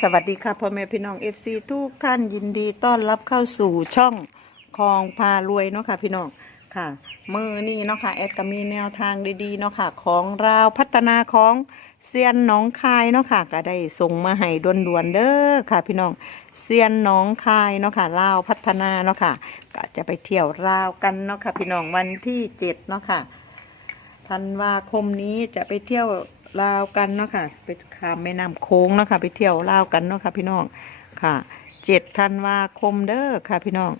สวัสดีค่ะพ่อแม่พี่น้อง FC ทุกท่านยินดีต้อนรับเข้าสู่ช่องคลองพารวยเนาะค่ะพี่น้องค่ะมือนี้เนาะค่ะแอดก็มีแนวทางดีๆเนาะค่ะของราวพัฒนาของเซียนหนองคายเนาะค่ะก็ได้ส่งมาให้ด่วนๆเด้อค่ะ พี่น้องเซียนหนองคายเนาะค่ะลาวพัฒนาเนาะค่ะก็จะไปเที่ยวราวกันเนาะค่ะพี่น้องวันที่เจ็ดเนาะค่ะธันวาคมนี้จะไปเที่ยว ลาวกันเนาะค่ะไปข้ามแม่น้ำโค้งเนาะค่ะไปเที่ยวลาวกันเนาะค่ะพี่น้องค่ะเจ็ดธันวาคมเด้อค่ะพี่น้อง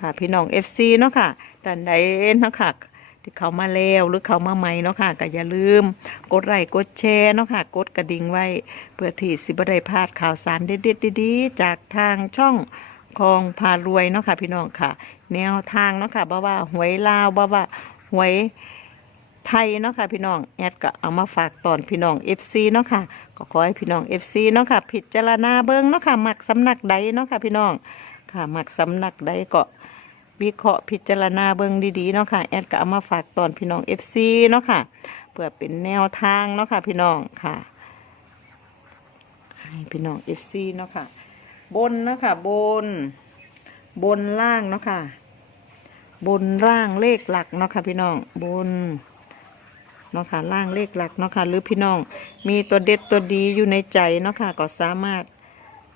ค่ะพี่น้องเอฟซีเนาะค่ะแต่ใดเนาะค่ะที่เขามาแล้วหรือเขามาใหม่เนาะค่ะก็อย่าลืม กดไลค์กดแชร์เนาะค่ะกดกระดิ่งไว้เพื่อที่สิบได้พลาดข่าวสารเด็ดๆดีๆจากทางช่องคลองพารวยเนาะค่ะพี่น้องค่ะ แนวทางเนาะค่ะบ่าว่าหวยลาวบ่าว่าหวย ไทยเนาะค่ะพี่น้องแอดก็เอามาฝากตอนพี่น้อง FC เนาะค่ะก็ขอให้พี่น้อง FC เนาะค่ะพิจารณาเบิ่งเนาะค่ะหมักสำนักใดเนาะค่ะพี่น้องค่ะหมักสำนักใดก็วิเคราะห์พิจารณาเบิ่งดีๆเนาะค่ะแอดก็เอามาฝากตอนพี่น้อง FC เนาะค่ะเพื่อเป็นแนวทางเนาะค่ะพี่น้องค่ะให้พี่น้อง FC เนาะค่ะบนเนาะค่ะบน บนล่างเนาะค่ะบนล่างเลขหลักเนาะค่ะพี่น้องบน เนาะค่ะล่างเลขหลักเนาะค่ะหรือพี่น้อง มีตัวเด็ดตัวดีอยู่ในใจเนาะค่ะก็สามารถ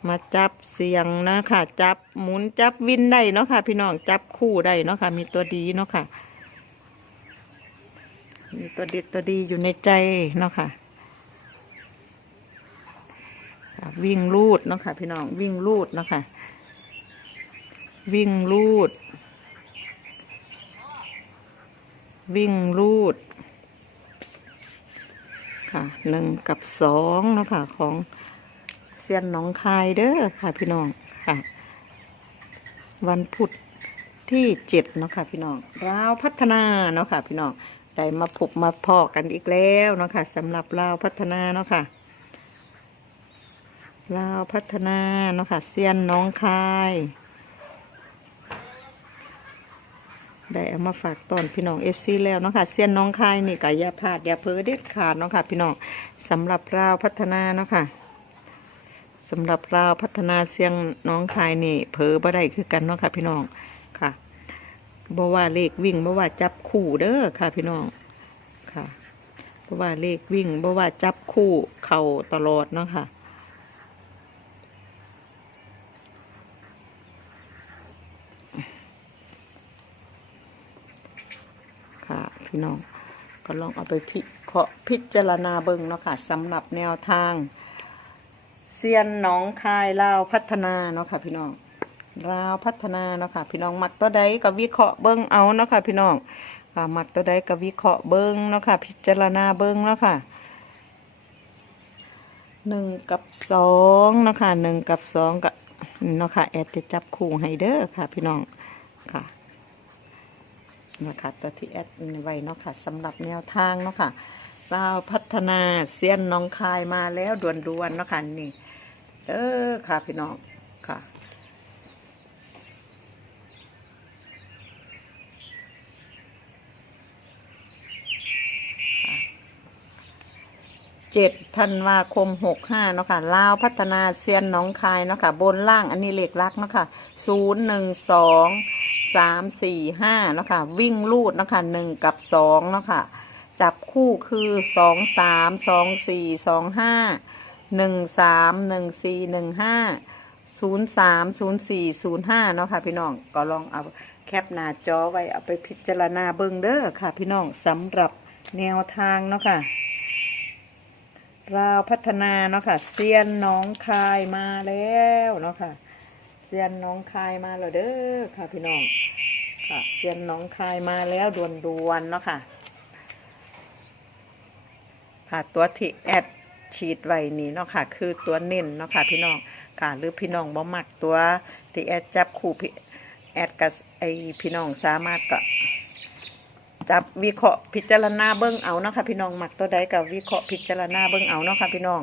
มาจับเสียงนะค่ะจับหมุนจับวินได้เนาะค่ะ พี่น้องจับคู่ได้เนาะค่ะ มีตัวดีเนาะค่ะ มีตัวเด็ดตัวดีอยู่ในใจเนาะค่ะค่ะวิ่งลูดเนาะค่ะ พี่น้องวิ่งลูดเนาะค่ะ วิ่งลูด วิ่งลูด ค่ะหนึ่งกับสองเนาะค่ะของเซียนหนองคายเด้อค่ะพี่น้องค่ะ วันพุธที่เจ็ดเนาะค่ะพี่น้องราวพัฒนาเนาะค่ะพี่น้องได้มาพบมาพอกันอีกแล้วเนาะค่ะสำหรับราวพัฒนาเนาะค่ะราวพัฒนาเนาะค่ะเซียนน้องคาย ได้เอามาฝากตอนพี่น้องเอฟซีแล้วเนาะค่ะเซียนน้องคายนี่ก็อย่าพลาดอย่าเพ้อเด็ดขาดเนาะค่ะพี่น้องสำหรับราวพัฒนาเนาะค่ะสำหรับราวพัฒนาเสียงน้องคายนี่เพ้อบ่ได้คือกันเนาะค่ะพี่น้องค่ะบ่ว่าเลขวิ่งบ่ว่าจับคู่เด้อค่ะพี่น้องค่ะบ่ว่าเลขวิ่งบ่ว่าจับคู่เข่าตลอดเนาะค่ะ พี่น้อง ก็ลองเอาไปพิเคราะห์พิจารณาเบิ่งเนาะค่ะสำหรับแนวทาง เซียนหนองคายลาวพัฒนาเนาะค่ะพี่น้องลาวพัฒนาเนาะค่ะพี่น้องมักตัวใดก็วิเคราะห์เบิ่งเอาเนาะค่ะพี่น้องค่ะมักตัวใดก็วิเคราะห์เบิ่งเนาะค่ะพิจารณาเบิ่งเนาะค่ะหนึ่งกับสองเนาะค่ะหนึ่งกับสองก็เนาะค่ะแอดจะจับคู่ให้เด้อค่ะ พี่น้องค่ะ นะคะตัวที่แอดไว้เนาะค่ะสำหรับแนวทางเนาะค่ะเราวพัฒนาเซียนน้องคายมาแล้วด่วนๆเนาะค่ะนี่เออค่ะพี่น้องค่ะเจ็ดธันวาคมหกห้าเนาะค่ะลาวพัฒนาเซียนน้องคายเนาะค่ะบนล่างอันนี้เหล็กลักเนาะค่ะศูนย์หนึ่งสอง สามสี่ห้าเนาะค่ะวิ่งลูดเนาะค่ะหนึ่งกับสองเนาะค่ะจับคู่คือสองสามสองสี่สองห้าหนึ่งสามหนึ่งสี่หนึ่งห้าศูนย์สามศูนย์สี่ศูนย์ห้าเนาะค่ะพี่น้องก็ลองเอาแคปหน้าจอไว้เอาไปพิจารณาเบิ่งเด้อค่ะ พี่น้องสำหรับแนวทางเนาะค่ะราวพัฒนาเนาะค่ะเซียนน้องคายมาแล้วเนาะค่ะ เซียนน้องคายมาแล้วเด้อค่ะพี่น้องค่ะเซียนน้องคายมาแล้วด่วนๆเนาะค่ะค่ะตัวที่แอดฉีดไว้นี่เนาะค่ะ คือตัวเน้นเนาะค่ะพี่น้องค่ะหรือพี่น้องบ่มักตัวที่แอดจับคู่พี่แอดกับไอพี่น้องสามารถก็จับวิเคราะห์พิจารณาเบิ้องเอาเนาะค่ะพี่น้องมักตัวใดกับวิเคราะห์พิจารณาเบิ้องเอาเนาะค่ะพี่น้อง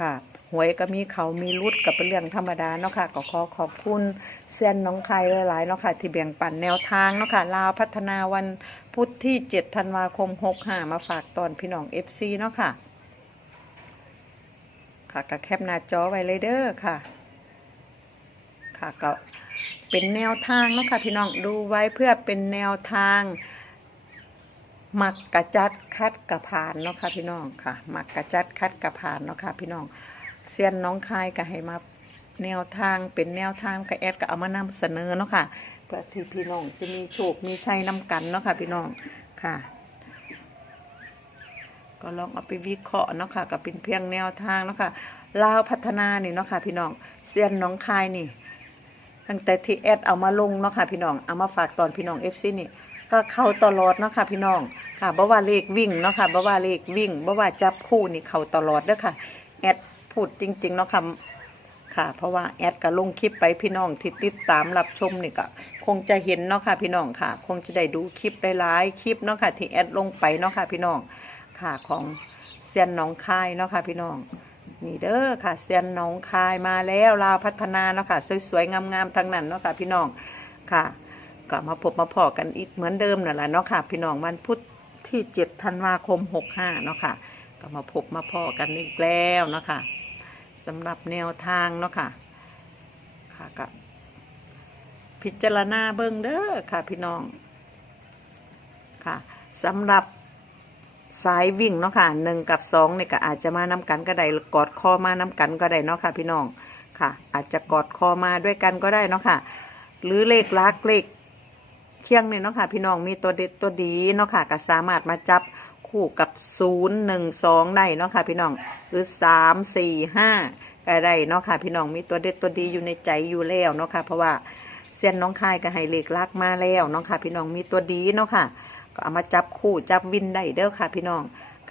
ค่ะ หวยก็มีเขามีรุดกับเป็นเรื่องธรรมดาเนาะค่ะก็ขอขอบคุณเซียนน้องไคายหลายๆเนาะค่ะที่แบ่งปันแนวทางเนาะค่ะลาวพัฒนาวันพุธที่ 7 ธันวาคม 65 มาฝากตอนพี่น้อง FC เนาะค่ะค่ะก็แคปหน้าจอไว้เลยเด้อค่ะ ค่ะก็เป็นแนวทางเนาะค่ะพี่น้องดูไว้เพื่อเป็นแนวทางหมักกระจัดคัดกระผานเนาะค่ะพี่น้องค่ะหมักกระจัดคัดกระผานเนาะค่ะพี่น้อง เซียนน้องคายก็ให้มาแนวทางเป็นแนวทางก็แอดก็เอามานำเสนอเนาะค่ะเพื่อที่พี่น้องจะมีโชคมีชัยนำกันเนาะค่ะ พี่น้องค่ะ ก็ลองเอาไปวิเคราะห์เนาะค่ะก็เป็นเพียงแนวทางเนาะค่ะลาวพัฒนานี่เนาะค่ะ พี่น้องเซียนน้องคายนี่ ตั้งแต่ที่แอดเอามาลงเนาะค่ะ พี่น้องเอามาฝากตอนพี่น้องเอฟซีนี่ก็เข้าตลอดเนาะค่ะพี่น้องค่ะบ่ว่าเลขวิ่งเนาะค่ะบ่ว่าเลขวิ่งบ่ว่าจับคู่นี่เข้าตลอดเด้อค่ะแอด พูดจริง ๆ เนาะค่ะค่ะ เพราะว่าแอดก็ลงคลิปไปพี่น้องที่ติดตามรับชมนี่ก็คงจะเห็นเนาะค่ะพี่น้องค่ะ คงจะได้ดูคลิปหลายๆคลิปเนาะค่ะที่แอดลงไปเนาะค่ะพี่น้องค่ะของเซียนหนองคายเนาะค่ะพี่น้องนี่เด้อค่ะเซียนหนองคายมาแล้วลาวพัฒนาเนาะค่ะสวยๆงามๆทั้งนั้นเนาะค่ะพี่น้องค่ะ ก็มาพบมาพอกันอีกเหมือนเดิมนั่นแหละเนาะค่ะ พี่น้องวันพุธที่เจ็ดธันวาคมหกห้าเนาะค่ะ ก็มาพบมาพอกันอีกแล้วเนาะค่ะ สำหรับแนวทางเนาะค่ะ ค่ะก็พิจารณาเบิ่งเด้อค่ะพี่น้อง ค่ะสำหรับสายวิ่งเนาะค่ะหนึ่งกับสองเนี่ยก็อาจจะมานำกันก็ได้กอดคอมานำกันก็ได้เนาะค่ะ พี่น้องค่ะ อาจจะกอดคอมาด้วยกันก็ได้เนาะค่ะ หรือเลขลักเลขเคียงเนี่ยเนาะค่ะ พี่น้องมีตัวเด็ดตัวดีเนาะค่ะก็สามารถมาจับ คู่กับศูนย์หนึ่งสองได้เนาะค่ะพี่น้องหรือสามสี่ห้าก็ได้เนาะค่ะพี่น้องมีตัวเด็ดตัวดีอยู่ในใจอยู่แล้วเนาะค่ะเพราะว่าเส้นน้องคายก็ให้เลขลักมาแล้วเนาะค่ะพี่น้องมีตัวดีเนาะค่ะ ก็เอามาจับคู่จับวินได้เด้อค่ะพี่น้อง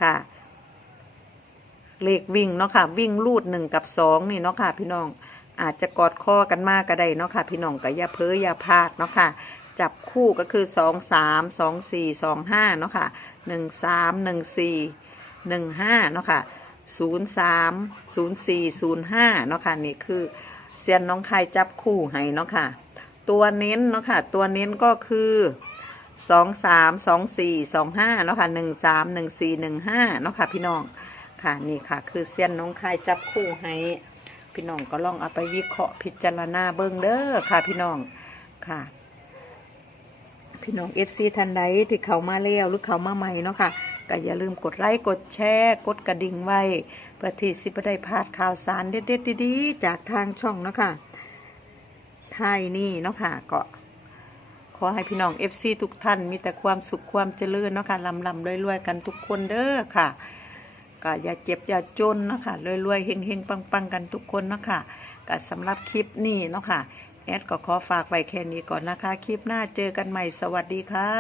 ค่ะ เลขวิ่งเนาะค่ะ วิ่งลูดหนึ่งกับสองนี่เนาะค่ะพี่น้องอาจจะกอดข้อกันมากก็ได้เนาะค่ะ พี่น้องก็อย่าเพ้ออย่าพลาดเนาะค่ะ จับคู่ก็คือสองสามสองสี่สองห้าเนาะค่ะหนึ่งสามหนึ่งสี่หนึ่งห้าเนาะค่ะศูนย์สามศูนย์สี่ศูนย์ห้าเนาะค่ะนี่คือเซียนน้องคายจับคู่ให้เนาะค่ะ ตัวเน้นเนาะค่ะ ตัวเน้นก็คือสองสามสองสี่สองห้าเนาะค่ะหนึ่งสามหนึ่งสี่หนึ่งห้าเนาะค่ะ พี่น้องค่ะนี่ค่ะ คือเซียนน้องคายจับคู่ให้พี่น้องก็ลองเอาไปวิเคราะห์พิจารณาเบิ่งเด้อค่ะ พี่น้องค่ะ พี่น้อง FC ทันใดที่เขามาแล้วหรือเขามาใหม่เนาะค่ะก็อย่าลืมกดไลค์กดแชร์ กดกระดิ่งไว้เพื่อที่สิบได้พลาดข่าวสารเด็ดๆดีๆจากทางช่องเนาะค่ะท้ายนี่เนาะค่ะก็ขอให้พี่น้อง FC ทุกท่านมีแต่ความสุขความเจริญเนาะค่ะลำลำรวยๆกันทุกคนเด้อค่ะก็อย่าเจ็บอย่าจนเนาะค่ะรวยๆเฮงๆปังๆกันทุกคนเนาะค่ะก็สำหรับคลิปนี้เนาะค่ะ แอดก็ขอฝากไว้แค่นี้ก่อนนะคะ คลิปหน้าเจอกันใหม่สวัสดีค่ะ